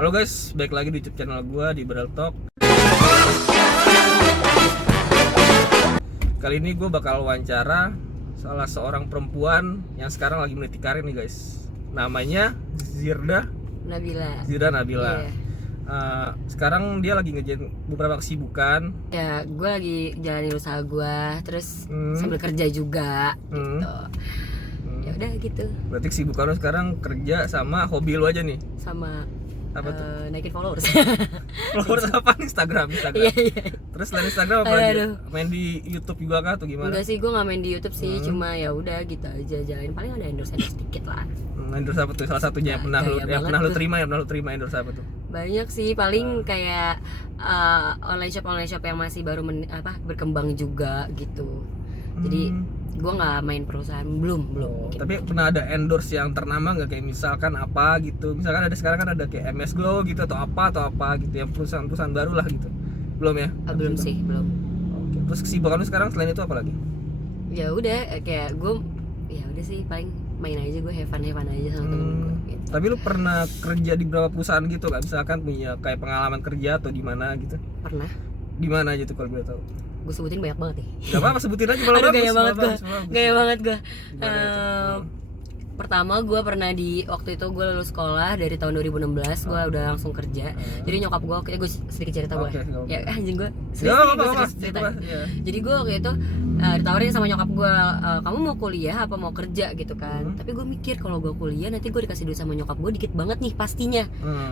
Halo guys, balik lagi di YouTube channel gue di Beral Talk. Kali ini gue bakal wawancara salah seorang perempuan yang sekarang lagi meniti karir nih guys. Namanya Zirda Nabila. Nabila. Iya. Sekarang dia lagi ngerjain beberapa kesibukan. Ya, gue lagi jalanin usaha gue, terus sambil kerja juga, gitu. Ya udah gitu. Berarti kesibukan lu sekarang kerja sama hobi lu aja nih. Sama Apa tuh? naikin followers. Followers apa? Instagram. Iya, iya. Terus dari Instagram apa? Aduh. Main di YouTube juga kah atau gimana? Enggak sih, gue nggak main di YouTube sih, cuma ya udah gitu aja jalanin. Paling ada endorse sedikit lah. Endorse apa tuh? Salah satunya yang pernah lu terima endorse apa tuh? Banyak sih, paling kayak online shop yang masih baru berkembang juga gitu. Jadi gue nggak main perusahaan belum. Tapi pernah ada endorse yang ternama nggak, kayak misalkan apa gitu? Misalkan ada sekarang kan ada kayak MS Glow gitu atau apa gitu, yang perusahaan baru lah gitu. Belum ya? Belum sih, belum. Oke. Terus kesibukan lu sekarang selain itu apa lagi? Ya udah, kayak gue ya udah sih paling main aja, gue have fun aja sama temen gue gitu. Tapi lu pernah kerja di beberapa perusahaan gitu kan? Misalkan punya kayak pengalaman kerja atau di mana gitu? Pernah. Di mana aja tuh kalau boleh tahu? Gue sebutin banyak banget nih. Gak apa-apa, sebutin aja kalau bagus. Gaya banget gue. Gimana itu? Pertama gue pernah di waktu itu gue lulus sekolah dari tahun 2016, gue udah langsung kerja. Jadi nyokap gue, gue sedikit cerita gue. Ya anjing gue. Cerita. Jadi gue waktu itu ditawarin sama nyokap gue, kamu mau kuliah apa mau kerja gitu kan. Tapi gue mikir kalau gue kuliah nanti gue dikasih duit sama nyokap gue dikit banget nih pastinya.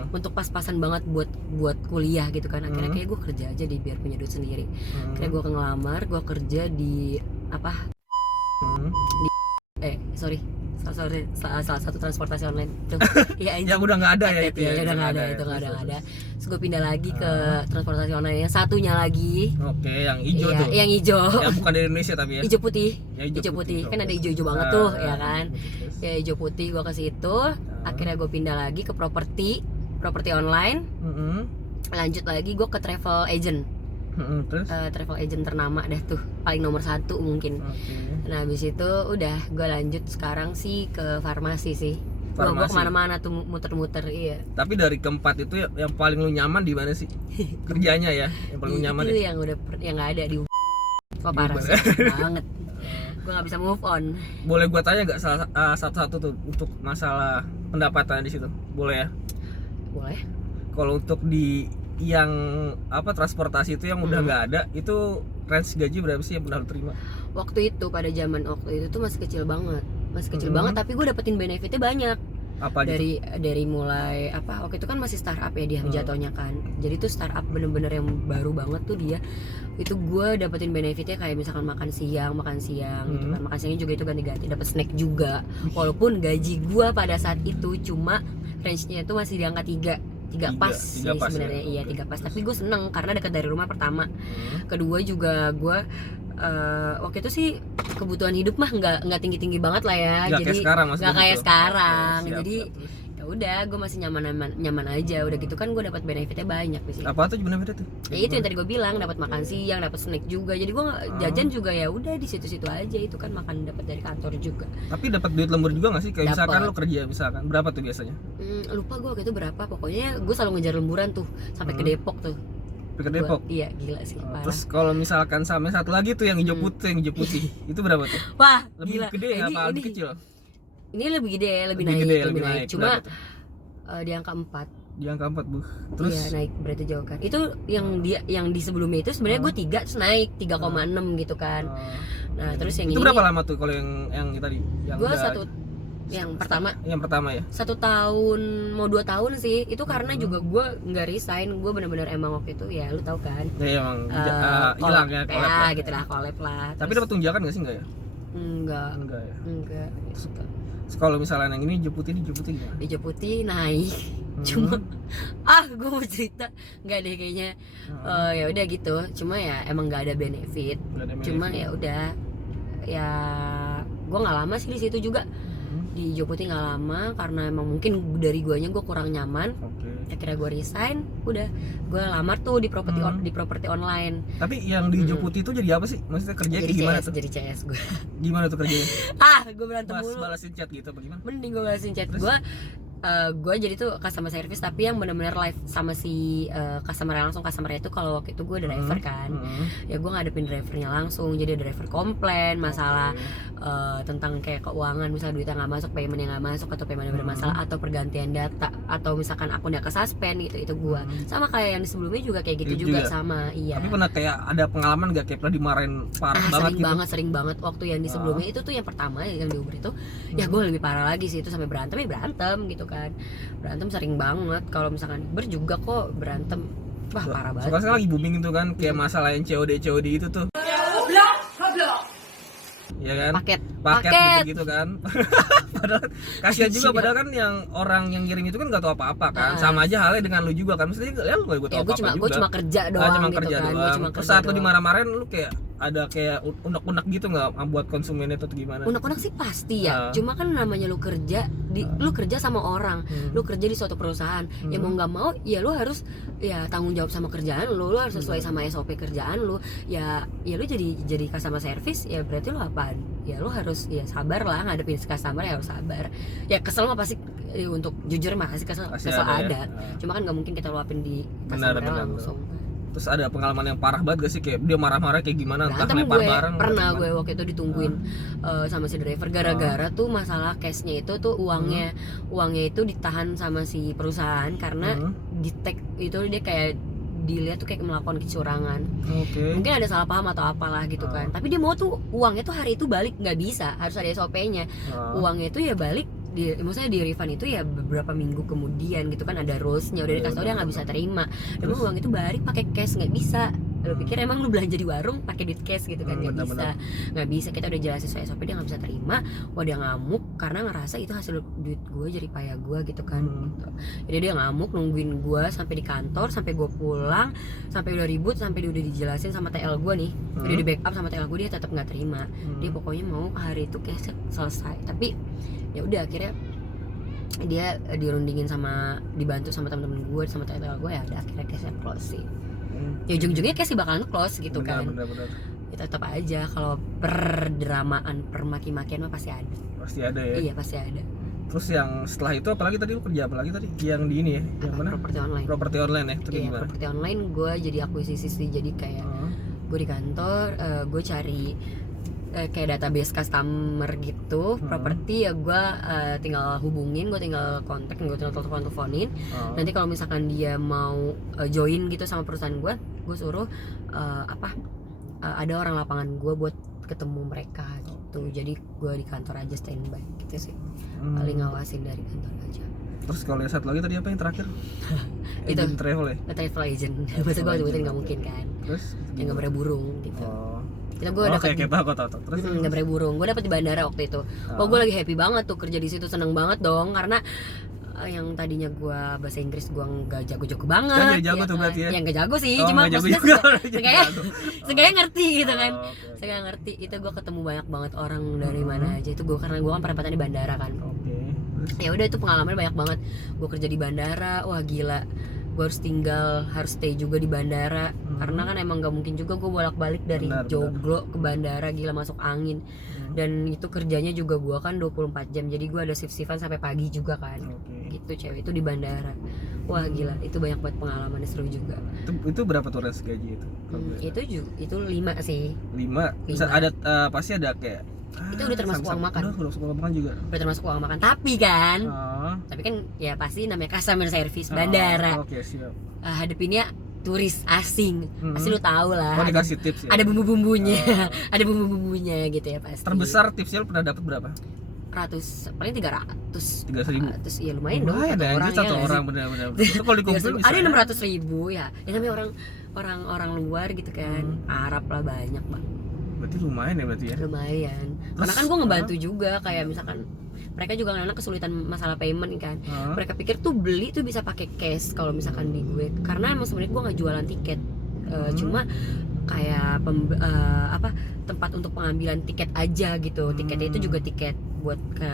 Untuk pas-pasan banget buat kuliah gitu kan. Akhirnya kayak gue kerja aja deh biar punya duit sendiri. Akhirnya gue ngelamar, gue kerja di salah satu transportasi online tuh. Ya, yang udah nggak ada ya itu ya. Udah nggak ada. Terus gue pindah lagi ke transportasi online yang satunya lagi. Oke, yang hijau tuh. Yang hijau. Yang bukan dari Indonesia tapi ya. Hijau putih. Ya, hijau putih. Kan ada hijau banget tuh, ya kan. Ya hijau putih gue ke situ. Akhirnya gue pindah lagi ke properti online. Lanjut lagi gue ke travel agent. Terus? Travel agent ternama dah tuh, paling nomor 1 mungkin. Nah habis itu udah gue lanjut sekarang sih ke farmasi sih. Gue kemana-mana tuh muter-muter. Iya. Tapi dari keempat itu yang paling lu nyaman di mana sih kerjanya ya? Yang paling lu nyaman itu ya? yang nggak ada di parah sih banget. Gue nggak bisa move on. Boleh gue tanya nggak satu-satu tuh untuk masalah pendapatan di situ? Boleh ya? Boleh. Kalau untuk di yang transportasi itu yang udah nggak ada, itu range gaji berapa sih yang pernah lu terima? Waktu itu tuh masih kecil banget, tapi gue dapetin benefitnya banyak. Apa dari mulai waktu itu kan masih startup ya dia jatuhnya kan, jadi tuh startup bener-bener yang baru banget tuh dia. Itu gue dapetin benefitnya kayak misalkan makan siang gitu kan, makan siangnya juga itu ganti-ganti, dapet snack juga. Walaupun gaji gue pada saat itu cuma range-nya itu masih di angka 3 pas sih sebenarnya. Iya 3 pas, tapi gue seneng karena dekat dari rumah pertama. Kedua juga gue waktu itu sih kebutuhan hidup mah nggak tinggi banget lah ya. Gak jadi nggak kayak sekarang. Siap, jadi ya udah gue masih nyaman aja. Udah gitu kan gue dapat benefitnya banyak di sini. Apa tuh benefitnya tuh? Ya itu yang tadi gue bilang, dapat makan siang, dapat snack juga. Jadi gue jajan juga ya udah di situ-situ aja. Itu kan makan dapat dari kantor juga. Tapi dapat duit lembur juga nggak sih? Kayak misalkan lo kerja misalkan berapa tuh biasanya? Lupa gue waktu itu berapa. Pokoknya gue selalu ngejar lemburan tuh sampai ke Depok tuh. Ke Depok? Iya gila sih parah. Terus kalau misalkan sama satu lagi tuh yang hijau putih, itu berapa tuh? Wah lebih gila. Gede apa lebih kecil? Ini lebih gede, lebih naik. Cuma di angka 4. Di angka 4 Bu. Terus iya, naik berarti jauh kan. Itu yang di sebelumnya itu sebenarnya gue 3 terus naik 3,6 gitu kan. Nah, terus yang itu ini berapa lama tuh kalau yang tadi? Gue yang pertama ya? 1 tahun mau 2 tahun sih. Itu karena juga gue nggak resign. Gue benar-benar emang waktu itu ya lu tahu kan. Ya emang hilang ya collab gitu lah, collab lah. Tapi dapat tunjangan nggak sih enggak ya? Enggak ya. Enggak. Kalau misalnya yang ini hijau putih gimana? Hijau putih naik. Cuma gue mau cerita nggak deh kayaknya. Ya udah gitu. Cuma ya emang nggak ada benefit. Cuma ya udah ya gue nggak lama sih di situ juga. Di hijau putih nggak lama karena emang mungkin dari guanya gue kurang nyaman. Akhirnya gue resign, udah gue lamar tuh di properti online. Tapi yang di hijau putih itu jadi apa sih? Maksudnya kerjanya jadi gimana CS, tuh? Jadi CS gue. Gimana tuh kerjanya? Gue berantem mulu. Balasin chat gitu apa gimana? Mending gue balasin chat. Gue gue jadi tuh customer service tapi yang benar-benar live sama si customer langsung. Customer itu kalau waktu itu gue driver kan, ya gue ngadepin drivernya langsung. Jadi driver komplain masalah tentang kayak keuangan, misalnya duitnya nggak masuk, payment yang nggak masuk, atau payment yang bermasalah, atau pergantian data, atau misalkan akunnya kesuspend gitu, itu gue. Sama kayak yang sebelumnya juga kayak gitu juga sama. Iya. Tapi pernah kayak ada pengalaman gak kayak pernah dimarahin parah banget gitu? Sering banget waktu yang di sebelumnya itu tuh yang pertama yang di Uber itu, ya gue lebih parah lagi sih, itu sampai berantem gitu kan. Berantem sering banget. Kalau misalkan Uber juga kok berantem, wah parah banget. Sekarang lagi booming itu kan kayak masalah yang COD itu tuh. Ya kan? Paket gitu kan. Padahal kasihan juga, padahal kan yang orang yang ngirim itu kan nggak tahu apa-apa kan. Sama aja halnya dengan lu juga kan. Mesti lu gak tahu apa-apa juga. Gue cuma kerja doang cuma gitu kerja kan. doang. Terus saat lu dimarah-marahin, lu kayak ada kayak unek-unek gitu nggak buat konsumen itu atau gimana? Unek-unek sih pasti ya. Cuma kan namanya lu kerja lu kerja sama orang, lu kerja di suatu perusahaan. Ya mau nggak mau ya lu harus ya tanggung jawab sama kerjaan lu harus sesuai sama SOP kerjaan lu. Ya lu jadi customer service, ya berarti lu apaan? Ya lu harus ya sabar lah ngadepin customer, ya harus sabar. Ya kesel mah pasti, untuk jujur mah pasti kesel ada. Ya. Cuma kan nggak mungkin kita luapin di customer langsung. Terus ada pengalaman yang parah banget gak sih, kayak dia marah-marah kayak gimana? Berantem pernah gue waktu itu ditungguin sama si driver gara-gara tuh masalah cashnya itu tuh uangnya itu ditahan sama si perusahaan karena di tag itu dia kayak dilihat tuh kayak melakukan kecurangan. Mungkin ada salah paham atau apalah gitu kan. Tapi dia mau tuh uangnya tuh hari itu balik, nggak bisa, harus ada SOP-nya. Uangnya itu ya balik maksudnya di refund itu ya beberapa minggu kemudian gitu kan, ada rules-nya, udah dikasih tau dia nggak bisa terima. Dan uang itu balik pakai cash nggak bisa. Lo pikir emang lu belanja di warung pakai duit cash gitu kan? Nggak bisa. Kita udah jelasin soal SOP, dia nggak bisa terima. Wah, dia ngamuk karena ngerasa itu hasil duit gue, jadi payah gue gitu kan. Jadi dia ngamuk nungguin gue sampai di kantor, sampai gue pulang, sampai udah ribut, sampai dia udah dijelasin sama TL gue nih, udah di backup sama TL gue, dia tetap nggak terima. Dia pokoknya mau hari itu cash selesai. Tapi ya udah akhirnya dia dirundingin sama dibantu sama teman-teman gue sama TL gue, ya ada akhirnya case-nya close sih. Ya ujung-ujungnya case sih bakalan close gitu kan. Ya tetap aja kalau perdramaan, permaki-makian mah pasti ada ya. Iya pasti ada. Terus yang setelah itu apalagi tadi lu kerja apalagi tadi yang di ini ya, yang mana? Properti online ya, itu iya, gimana? Properti online gue jadi akuisisi sih, jadi kayak gue di kantor, gue cari kayak database customer gitu, properti ya gue tinggal hubungin, gue tinggal kontak, gue tinggal teleponin. Nanti kalau misalkan dia mau join gitu sama perusahaan gue suruh ada orang lapangan gue buat ketemu mereka gitu. Jadi gue di kantor aja standby gitu sih, paling ngawasin dari kantor aja. Terus kalau yang satu lagi tadi apa yang terakhir? Itu travel ya? Travel agent. Masa gue sebutin nggak mungkin kan? Terus yang gambar burung gitu. Kita gue dapet terus gambar burung. Gue dapet di bandara waktu itu. Wah, gue lagi happy banget tuh kerja di situ, seneng banget dong karena yang tadinya gue bahasa Inggris gue nggak jago-jago banget. Kan jago tuh berarti ya? Yang nggak jago sih, cuma maksudnya seenggaknya ngerti gitu kan. Seenggaknya ngerti. Itu gue ketemu banyak banget orang dari mana aja. Itu gue karena gue kan perempatan di bandara kan. Ya udah, itu pengalaman banyak banget. Gue kerja di bandara, wah gila. Gue harus stay juga di bandara karena kan emang gak mungkin juga gue bolak-balik dari Joglo ke bandara, gila masuk angin. Dan itu kerjanya juga gue kan 24 jam, jadi gue ada shift-shiftan sampai pagi juga kan. Gitu cewek itu di bandara. Wah gila, itu banyak banget pengalaman, seru juga. Itu berapa tuh range gaji itu? Itu 5 sih. 5. Bisa ada pasti ada kayak itu udah termasuk uang makan. Udah termasuk uang makan. Tapi kan ya pasti namanya customer service bandara. Siap. Hadepinnya turis asing. Pasti lu tahu lah. Dikasih tips ya? Ada bumbu-bumbunya. Ada bumbu-bumbunya gitu ya pasti. Terbesar tipsnya lu pernah dapat berapa? Paling 300. 300.000. Iya lumayan dong. Satu orang benar-benar. Itu kalau dikumpulin ada 600.000 ya. Ya namanya orang luar gitu kan. Arab lah banyak, Bang. Berarti lumayan ya berarti ya? Lumayan. Karena kan gue ngebantu juga, kayak misalkan mereka juga anak kesulitan masalah payment kan. Mereka pikir tuh beli tuh bisa pakai cash kalau misalkan di gue. Karena emang sebenarnya gue nggak jualan tiket. Cuma kayak tempat untuk pengambilan tiket aja gitu. Tiketnya itu juga tiket buat ke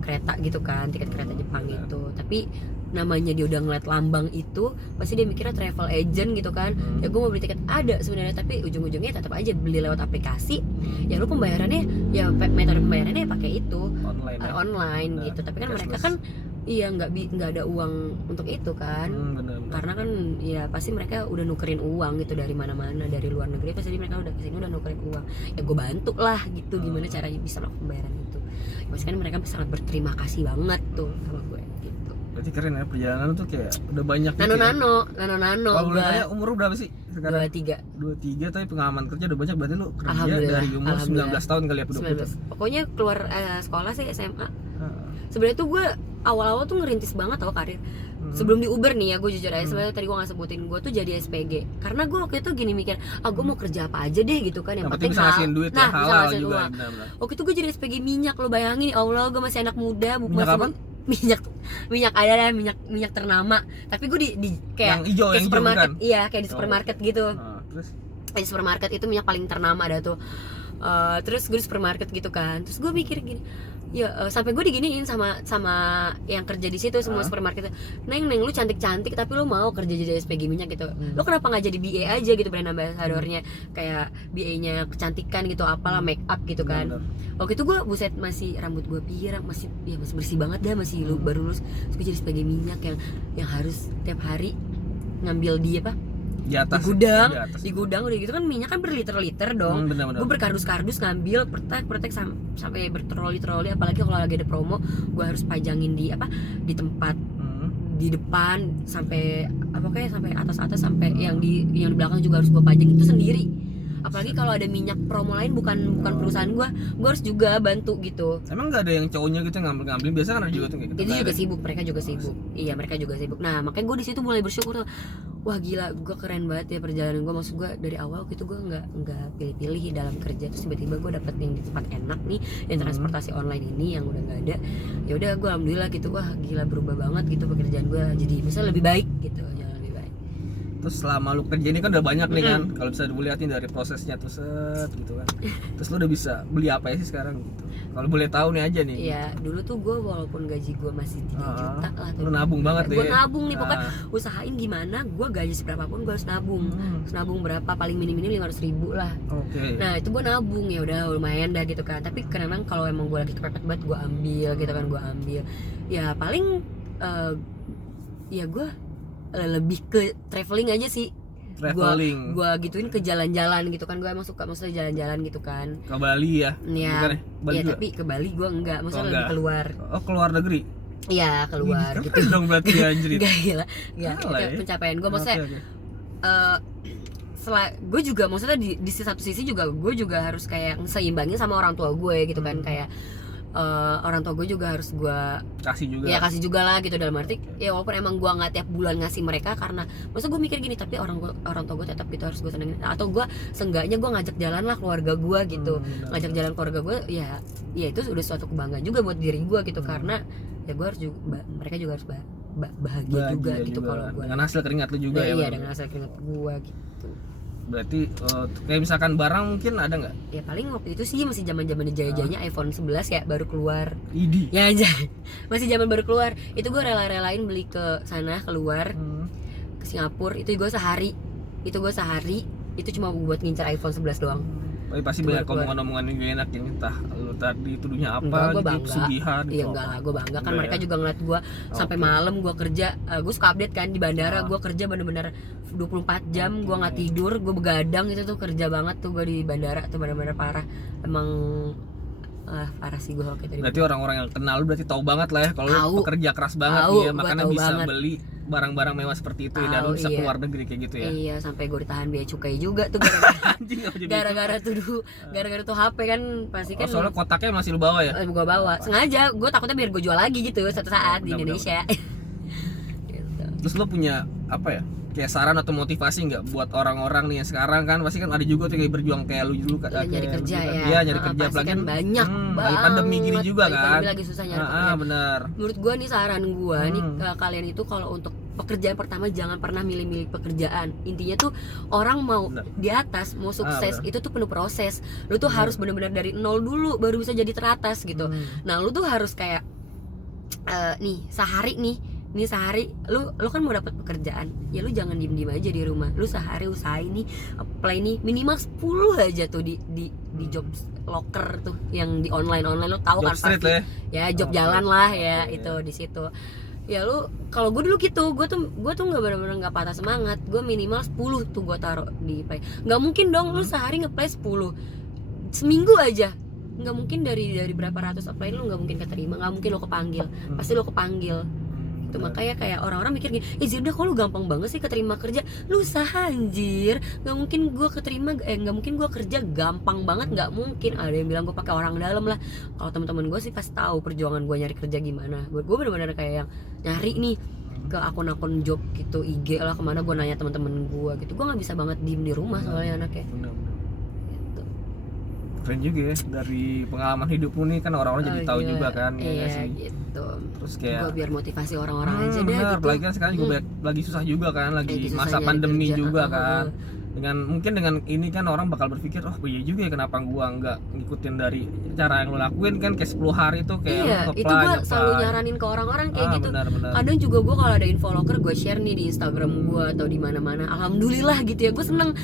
kereta gitu kan, tiket kereta Jepang gitu. Tapi namanya dia udah ngeliat lambang itu, pasti dia mikirnya travel agent gitu kan. Ya gue mau beli tiket ada sebenarnya, tapi ujung-ujungnya tetap aja beli lewat aplikasi. Ya lu pembayarannya ya metode pembayarannya pakai itu online gitu. Tapi kan mereka kan Iya, nggak ada uang untuk itu kan. Bener. Karena kan ya pasti mereka udah nukerin uang gitu dari mana-mana, dari luar negeri pasti mereka udah kesini udah nukerin uang. Ya gue bantu lah gitu, gimana caranya bisa melakukan pembayaran itu. Ya, pasti kan mereka sangat berterima kasih banget tuh sama gue gitu. Berarti keren ya, perjalanan tuh kayak udah banyak gitu Nano. Kalau boleh tanya umur lu berapa sih sekarang? 23. 23, tapi pengalaman kerja udah banyak. Berarti lu kerja Alhamdulillah, dari umur 19 tahun kali ya, 19. Pokoknya keluar sekolah sih SMA. Sebenarnya tuh gue awal-awal tuh ngerintis banget tau karir. Sebelum di Uber nih ya, gue jujur aja sebenarnya tadi gue nggak sebutin, gue tuh jadi SPG karena gue waktu itu gini mikir, gue mau kerja apa aja deh gitu kan, yang penting bisa ngasihin duit ya, halal ngasihin juga. uang. Waktu itu gue jadi SPG minyak, lo bayangin ya Allah, gue masih anak muda, minyak apa? minyak ada lah, minyak ternama, tapi gue di kayak yang hijau, kayak yang supermarket, hijau, iya kayak di supermarket gitu. Terus di supermarket itu minyak paling ternama ada tuh. Terus gue di supermarket gitu kan, terus gue mikir gini, ya sampai gue diginiin sama yang kerja di situ semua supermarket, neng lu cantik tapi lu mau kerja jadi SPG minyak gitu, lu kenapa nggak jadi BA aja gitu, brand ambassadornya kayak BA-nya kecantikan gitu, apalah make up gitu kan. Waktu itu gue buset, masih rambut gue pirang, masih bersih banget dah, masih baru lulus, terus gue jadi SPG minyak yang harus tiap hari ngambil di di atas, di gudang udah gitu kan, minyak kan berliter-liter dong. Gue berkardus-kardus ngambil pretek sampai bertroli-troli, apalagi kalau lagi ada promo gue harus pajangin di tempat di depan sampai sampai atas sampai yang di belakang juga harus gue pajang itu sendiri. Apalagi kalau ada minyak promo lain bukan perusahaan gue harus juga bantu gitu. Emang nggak ada yang cowoknya gitu ngambil biasa kan ada juga tuh kayak gitu. Itu juga sibuk, mereka juga sibuk. Iya, mereka juga sibuk. Nah makanya gue di situ mulai bersyukur tuh. Wah gila, gue keren banget ya perjalanan gue. Maksud gue dari awal gitu gue nggak pilih-pilih dalam kerja, terus tiba-tiba gue dapet yang di tempat enak nih, yang transportasi online ini yang udah nggak ada. Ya udah gue alhamdulillah gitu, wah gila berubah banget gitu pekerjaan gue, jadi bisa lebih baik gitu. Terus selama lu kerja ini kan udah banyak nih kan, kalau bisa dilihatin dari prosesnya tuh gitu kan. Terus lu udah bisa beli apa ya sih sekarang gitu? Kalau boleh tahu nih aja nih. Iya, dulu tuh gue walaupun gaji gue masih 3 juta lah tuh. Lu nabung banget deh. Gue nabung nih, pokoknya usahain gimana gue gaji seberapapun gue harus nabung. Terus nabung berapa, paling minim 500.000 lah. Nah itu gue nabung, ya udah lumayan dah gitu kan. Tapi kadang kalau emang gue lagi kepepet banget gue ambil gitu kan, gue ambil. Ya paling ya gue lebih ke traveling aja sih. Gua gituin ke jalan-jalan gitu kan, gue emang suka maksudnya jalan-jalan gitu kan. Ke Bali ya? Iya, ya, tapi ke Bali gue enggak, maksudnya lebih keluar. Oh keluar negeri? Iya keluar gitu. Dong berarti ya anjir. Gila, itu pencapaian gue maksudnya. Gue juga maksudnya di satu sisi juga gue juga harus kayak seimbangin sama orang tua gue gitu kan, kayak orang tua gue juga harus gue kasih juga lah gitu, dalam arti ya walaupun emang gue nggak tiap bulan ngasih mereka, karena masa gue mikir gini, tapi orang tua gue tetap gitu harus gue senengin, atau gue seenggaknya gue ngajak jalan lah keluarga gue gitu, ngajak jalan keluarga gue, ya itu udah suatu kebanggaan juga buat diri gue gitu, karena ya gue harus juga, mereka juga harus bahagia juga gitu kalau gue dengan hasil keringat lu juga. Iya dengan hasil keringat gue gitu. Berarti kayak misalkan barang mungkin ada nggak? Ya paling waktu itu sih masih zaman-zaman jaya-jayanya iPhone 11 ya baru keluar. Idi. Ya aja. Masih zaman baru keluar. Itu gue rela-relain beli ke sana keluar ke Singapura. Itu gue sehari. Itu cuma buat ngincar iPhone 11 doang. Tapi pasti banyak omongan-omongan yang gak enak yang entah lu tadi tuduhnya apa gitu, sugihan gitu. Iya enggak lah, gue bangga kan, mereka juga ngeliat gue sampai malam gue kerja. Gue suka update kan di bandara, gue kerja bener-bener 24 jam, gue nggak tidur, gue begadang, itu tuh kerja banget tuh gue di bandara tuh, bener-bener parah. Emang parah sih gue waktu itu. Berarti orang-orang yang kenal lu berarti tahu banget lah ya kalau lu pekerja keras banget ya, makanya bisa beli barang-barang mewah seperti itu dan lu bisa keluar negeri kayak gitu ya. Iya, sampai gue ditahan biaya cukai juga tuh gara-gara tuh HP kan, pasti kan. Soalnya kotaknya masih lu bawa ya? Gue bawa, sengaja, gue takutnya biar gue jual lagi gitu suatu saat di Indonesia. Gitu. Terus lu punya apa ya, kayak saran atau motivasi nggak buat orang-orang nih yang sekarang kan pasti kan ada juga tuh kayak berjuang kayak lu dulu kan, nyari kerja ya. Iya, nyari kerja apalagi kan banyak banget. Pandemi gini juga kan. Pandemi lagi susah nyari kerja. Benar. Menurut gue nih saran gue nih ke kalian itu, kalau untuk pekerjaan pertama jangan pernah milih-milih pekerjaan. Intinya tuh orang mau di atas, mau sukses itu tuh penuh proses. Lu tuh harus benar-benar dari nol dulu baru bisa jadi teratas gitu. Nah, lu tuh harus kayak nih sehari nih nih sehari lu kan mau dapat pekerjaan, ya lu jangan diem aja di rumah, lu sehari usahain nih apply nih minimal 10 aja tuh di job locker tuh yang di online lu tahu job kan street pasti ya, ya job jalan lah ya okay, itu di situ. Ya lu kalau gue dulu gitu, gue tuh nggak benar-benar nggak patah semangat, gue minimal 10 tuh gue taruh di play. Nggak mungkin dong lu sehari ngeplay 10 seminggu aja, nggak mungkin dari berapa ratus apply lu nggak mungkin keterima, nggak mungkin lu kepanggil, pasti lu kepanggil. Itu makanya kayak orang-orang mikir gini, Zirda kok lu gampang banget sih keterima kerja, lu usaha anjir, nggak mungkin gue keterima, nggak mungkin gue kerja gampang banget, nggak mungkin. Ada yang bilang gue pakai orang dalam lah. Kalau teman-teman gue sih pasti tahu perjuangan gue nyari kerja gimana. Buat gue benar-benar kayak yang nyari nih ke akun-akun job gitu, IG lah kemana, gue nanya teman-teman gue gitu. Gue nggak bisa banget diem di rumah soalnya anaknya. Gitu. Keren juga ya, dari pengalaman hidupmu nih kan orang-orang jadi tahu juga kan. Iya sih? gitu. Terus kayak gue biar motivasi orang-orang aja deh bener, gitu. apalagi kan sekarang juga lagi susah juga kan, lagi masa pandemi kerja juga kan. Mungkin dengan ini kan orang bakal berpikir, oh iya juga ya, kenapa gua nggak ngikutin dari cara yang lo lakuin kan, kayak 10 hari tuh kayak iya, itu gua selalu nyaranin ke orang-orang kayak gitu. Benar. Kadang juga gua kalau ada info locker gue share nih di Instagram gua atau di mana-mana. Alhamdulillah gitu ya, gue seneng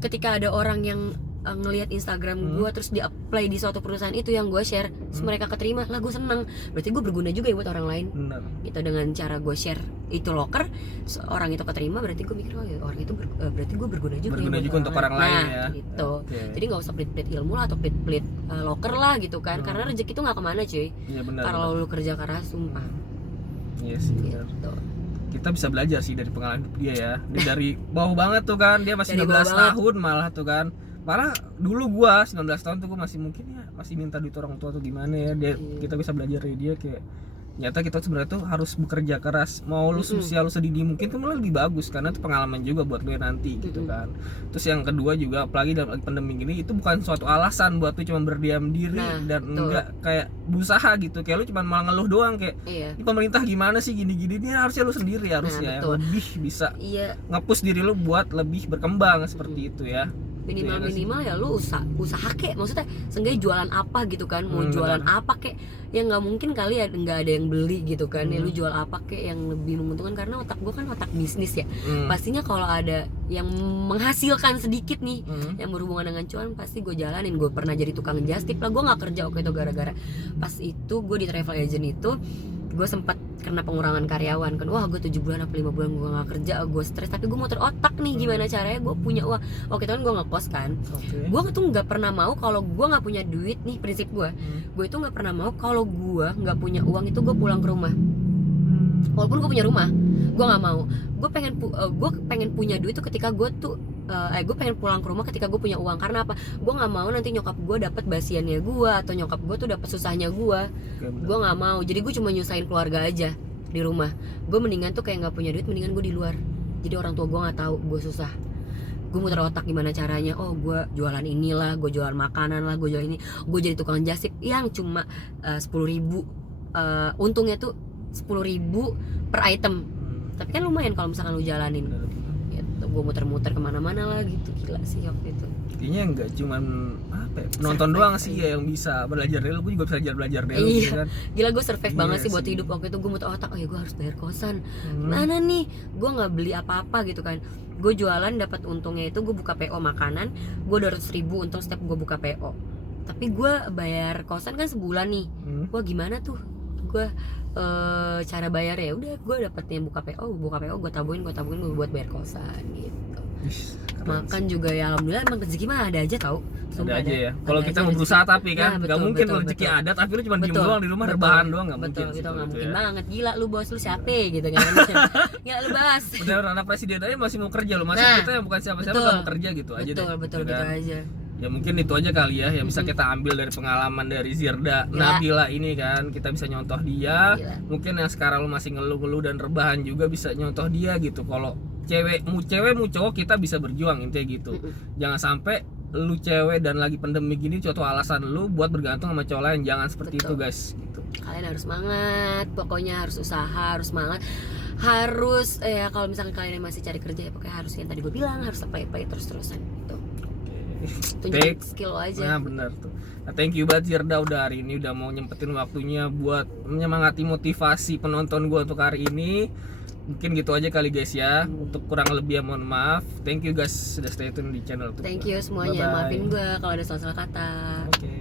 ketika ada orang yang ngelihat Instagram gue terus di apply di suatu perusahaan itu yang gue share, terus mereka keterima lah, gue seneng. Berarti gue berguna juga ya buat orang lain. Benar. Gitu, dengan cara gue share itu locker, orang itu keterima, berarti gue mikir oh ya orang itu berarti gue berguna juga. Berguna ya juga untuk orang lain ya. Gitu. Okay. Jadi nggak usah pelit-pelit ilmu lah atau pelit-pelit locker lah gitu kan, karena rezeki itu nggak kemana cuy. Iya benar. Kalau lu kerja keras sumpah. Iya sih. Gitu. Kita bisa belajar sih dari pengalaman hidup dia ya. Dia dari bawah banget tuh kan, dia masih 19 tahun malah tuh kan. Malah dulu gua 19 tahun tuh gua masih mungkin ya masih minta duit orang tua tuh gimana ya. Kita bisa belajar dari dia kayak ternyata kita sebenarnya tuh harus bekerja keras. Mau lu sosial lu sedini mungkin tuh malah lebih bagus karena itu pengalaman juga buat lu nanti gitu kan. Terus yang kedua juga apalagi dalam pandemi gini, itu bukan suatu alasan buat lu cuma berdiam diri dan enggak kayak berusaha gitu. Kayak lu cuma malah ngeluh doang kayak ini pemerintah gimana sih gini-gini, ini harusnya lu sendiri harusnya yang lebih bisa nge-push diri lu buat lebih berkembang seperti itu ya. Minimal ya lu usaha kek, maksudnya seenggaknya jualan apa gitu kan, mau jualan apa kek yang nggak mungkin kali ya nggak ada yang beli gitu kan. Ya lu jual apa kek yang lebih menguntungkan, karena otak gue kan otak bisnis ya. Pastinya kalau ada yang menghasilkan sedikit nih yang berhubungan dengan cuan, pasti gue jalanin. Gue pernah jadi tukang jastip lah, gue nggak kerja waktu itu gara-gara pas itu gue di travel agent itu gue sempat kena pengurangan karyawan kan. Wah gue 7 bulan apa 5 bulan gue gak kerja, gue stres, tapi gue muter otak nih gimana caranya gue punya uang. Waktu itu kan gue ngekos kan, gue tuh gak pernah mau kalau gue gak punya duit nih, prinsip gue itu gak pernah mau kalau gue gak punya uang itu gue pulang ke rumah. Walaupun gue punya rumah, gue nggak mau. Gue pengen punya duit tuh ketika gue pengen pulang ke rumah ketika gue punya uang. Karena apa? Gue nggak mau nanti nyokap gue dapat basiannya gue atau nyokap gue tuh dapat susahnya gue. Gue nggak mau. Jadi gue cuma nyusahin keluarga aja di rumah. Gue mendingan tuh kayak nggak punya duit, mendingan gue di luar. Jadi orang tua gue nggak tahu gue susah. Gue muter otak gimana caranya. Oh gue jualan inilah, gue jualan makanan lah, gue jual ini. Gue jadi tukang jastip yang cuma 10.000. Untungnya tuh 10.000 per item, tapi kan lumayan kalau misalkan lu jalanin. Gitu. Gue muter-muter kemana-mana lah gitu, gila sih waktu itu. Kayaknya nggak cuman penonton doang sih ya yang bisa belajar dari lu, gue juga bisa belajar dari lu. Gitu kan. Gila gue survive banget sih buat hidup waktu itu. Gue muter otak, oh ya gue harus bayar kosan. Mana nih? Gue nggak beli apa-apa gitu kan. Gue jualan dapat untungnya itu gue buka PO makanan, gue 200.000 untung setiap gue buka PO. Tapi gue bayar kosan kan sebulan nih. Wah gimana tuh? Gue cara bayar ya udah gue dapetnya buka PO gue tabuin gue buat bayar kosan gitu. Makan juga ya alhamdulillah, emang rezeki mah ada aja tau. Ada aja ya. Kalau kita mau berusaha tapi kan nggak mungkin rezeki ada tapi lu cuma diem doang di rumah rebahan doang, nggak mungkin. Betul, nggak mungkin banget. Gila lu bos, lu siapa gitu kan? Ya lu bahas. Bener, anak presiden aja masih mau kerja, lu masih kita yang bukan siapa-siapa nggak mau kerja gitu aja deh. Betul gitu aja. Ya mungkin itu aja kali ya yang bisa kita ambil dari pengalaman dari Zirda Nabila ini kan. Kita bisa nyontoh dia. Mungkin yang sekarang lu masih ngeluh-ngeluh dan rebahan juga bisa nyontoh dia gitu. Kalau cewek mu cowok kita bisa berjuang intinya gitu. Jangan sampai lu cewek dan lagi pandemi gini contoh alasan lu buat bergantung sama cowok lain. Jangan seperti itu guys gitu. Kalian harus semangat, pokoknya harus usaha, harus semangat. Harus kalau misalkan kalian masih cari kerja ya pokoknya harus yang tadi gue bilang, harus apply terus-terusan gitu. tunjukin skill lo aja. Nah bener tuh. Nah, thank you banget Zirda udah hari ini udah mau nyempetin waktunya buat menyemangati motivasi penonton gue untuk hari ini. Mungkin gitu aja kali guys ya. Untuk kurang lebih ya mohon maaf. Thank you guys sudah stay tune di channel tuh. Thank you semuanya. Bye-bye. Maafin gue kalau ada salah-salah kata. Oke.